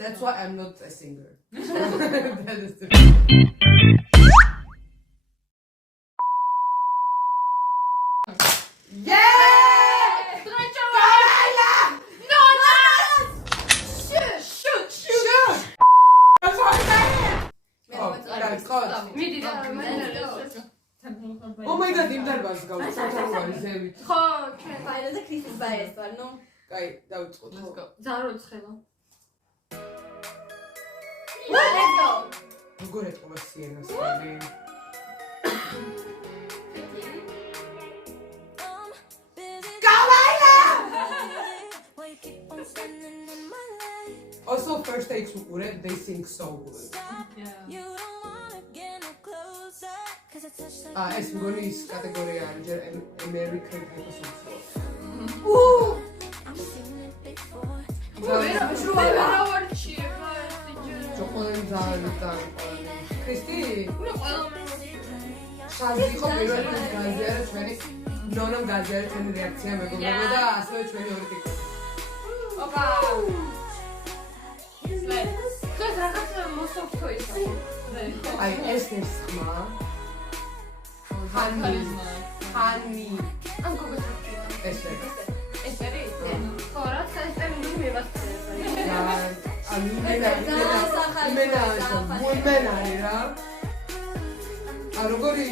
That's why I'm not a singer. Oh my god, იმ დარბაზს გავწევთ ზევით. ხო, ჩვენ ფაილზე ქრისტის ბაეს ვარ, ნუ. კაი, დავიწყოთ. ზარო ცხელა. Let's go. როგორ ეთქვა სიენას? Also, first takes uqureb, they sing so good. ეს მგონი ის კატეგორია არის, ჯერ American Hip-Hop. Chocolate zalda. Christy? შავი იყო პირველი გაზიარა ჩვენი ნონამ გაზიარა ჩვენი რეაქცია მეგობრებო და ასევე ჩვენი ორი ტიპი. ოპა. ეს რაღაცა მოსოფტო იყო. აი ეს ის ხმა. ჰანი. ამ გოგოთი. ეს არის. ხო, რა საერთოდ მე მივასწრე. როგორი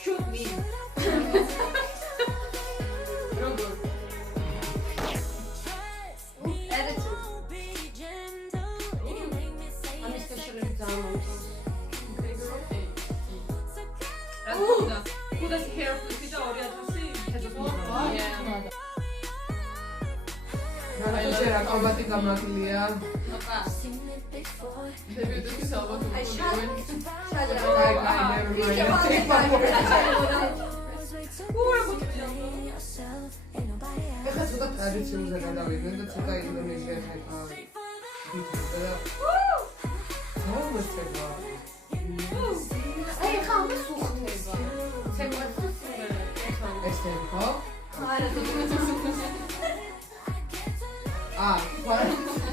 shoot me როგორ ამის შეშლები ძალიან Kudas hair flip და 2000 თეთრ რა კომბატი გამაკლია. ოპა. დებიუტის ალბათ აი ეხლა ცოტა ტრადიციულზე გადავიდნენ და ცოტა ინდონეზიას ხაიფა ვიქნებდა და მოუწევა. აი ხა ამას უხდება. ცეკვაც ეს თემპო? არა,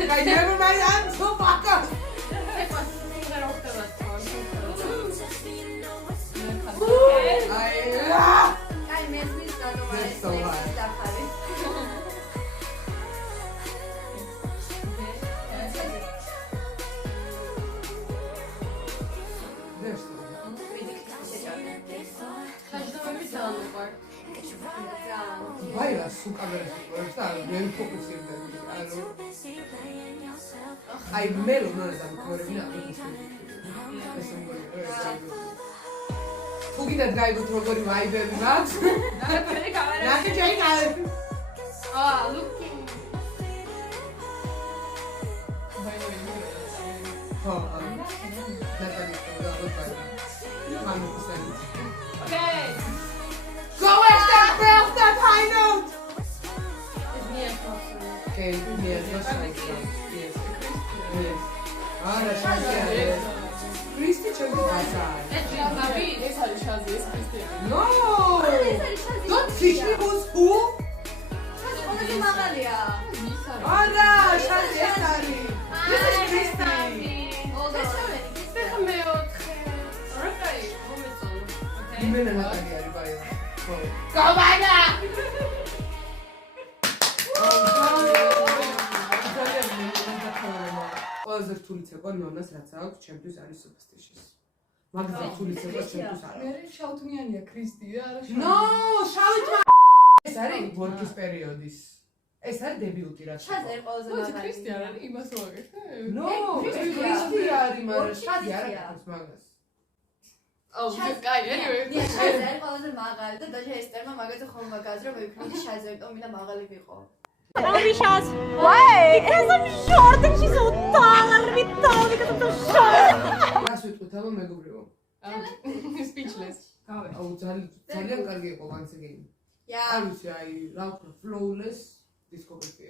I never mind, I'm so fucked up. That's so hard. Baila su camera, sta ben focusing. I melo non è ancora Fugi da drive to go my baby max. Nake chega. Oh, looking. Okay. Go extra breath that high note. It's me and Crossroad. Okay, yes, that's right. Yes. Yes. that's right. Christy Chandra. ეს არის შაზი, ეს ქრისტია. No! Don't teach me who's who. ყველაზე მაღალია. არა, შაზი ეს არის. This is Christy. ეს მეოთხე. რა კაი, მომეწონა. Okay. იმენა ნატალი არის ბაია. ხო. გავანა! ყველაზე რთული ცეკვა ნონას რაც აქვს, ჩემთვის არის superstitious. მაგაზე რთული ცეკვა ჩემთვის არის. მე შავთმიანია ქრისტია, არა შავი. No, შავი თმა. ეს არის ბორკის პერიოდის. ეს არის დებიუტი რაც. შაზი არის ყველაზე მაღალი. მაღალი. ქრისტია არ არის, იმას ვაგეხე. No, ეს ქრისტი არის, მაგრამ შავი არ აქვს მაგას. Oh, კაი, anyway. შაზი არის ყველაზე მაღალი და დაჟე ესტერმა მაგაზე ხომ გაზრო მოვიქნიდი შაზი იმიტომ მინდა მაღალი ვიყო. Ambitious. Why? It's so short and she's so tall. I'm really tall because I'm so short. რას ვიტყვით აბა მეგობრებო? Speechless. აუ ძალიან კარგი იყო once again. Yeah. არ ვიცი, აი რა ვქნა, flawless discography.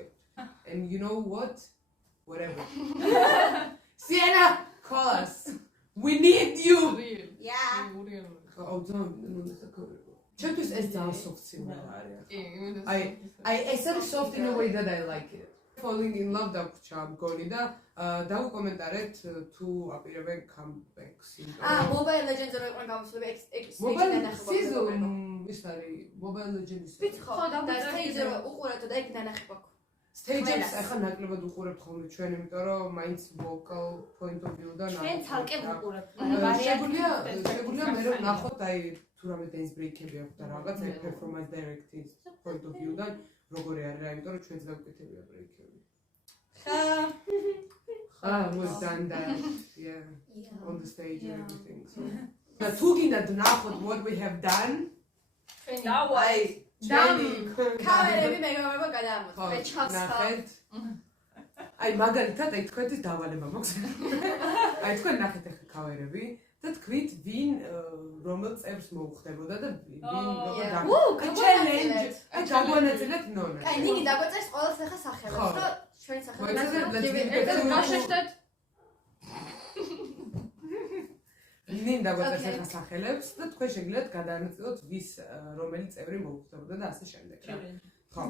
And you know what? Whatever. Sienna, call us. We need you. Yeah. აუ ძალიან ნუ დასაკავებო. ჩემთვის ეს ძალიან soft სიმღერა არის. კი, იმედი. აი ეს არის soft in a way that I like it. Falling in love დაგვჭა მგონი და დავკომენტარეთ თუ აპირებენ comeback-ს. Mobile Legends-ზე რო იყო გამოსვლები Mobile is არის Mobile Legends. ვიცი ხო, და stage-ზე რო უყურებთ და იქ ნანახი გვაქვს. Stage-ებს ახლა ნაკლებად უყურებთ ხოლმე ჩვენ, იმიტომ რომ მაინც vocal point of view-დან ჩვენ ცალკე ვუყურებთ. შეგვიძლია მე რომ ნახოთ აი თუ რამე dance break-ები აქვს და რაღაც აი performance directing point of view-დან როგორი არის რა, იმიტომ რომ ჩვენც გავკეთებია break-ები. We've done that, yeah, on the stage and everything. So, და თუ გინდათ ნახოთ what we have done, დავაი. კამერები მეგობრებო გადაამოწმე. ნახეთ. აი მაგალითად აი თქვენთვის დავალება მაქვს. აი თქვენ ნახეთ ახლა კავერები და თქვით ვინ რომელ წევრს მოუხდებოდა და ვინ როგორ აი challenge აი დაგვანაწილეთ ნონა. აი ნინი დაგვეწერს ყოველს ახლა სახელებს და ჩვენ სახელებს გაშეშდეთ. ნინ დაგვეწერს ახლა სახელებს და თქვენ შეგიძლიათ გადაანაწილოთ ვის რომელი წევრი მოუხდებოდა და ასე შემდეგ რა. ხო.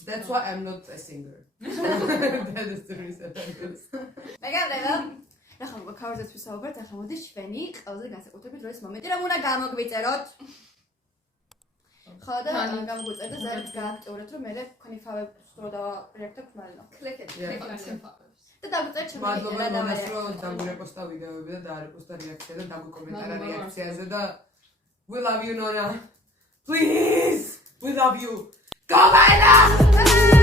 That's why I'm not a singer. That is the reason. მეგობრებო, ახლა მოგქავერდეთ ვისაუბრეთ, ახლა მოდი ჩვენი ყველაზე განსაკუთრებით დროის მომენტი რომ უნდა გამოგვიწეროთ. ხო და გამოგვიწერეთ და ზედ გააქტიურეთ რომ მე თქვენი ფავებს რო დავარეაქტებ მალე. კლიკეთ. და დაგვიწერეთ ჩემი მადლობა მონას რომ დაგვირეპოსტა ვიდეოები და დაარეპოსტა რეაქცია და დაგვიკომენტარა რეაქციაზე და we love you Nona. Please, we love you. Go Vaila!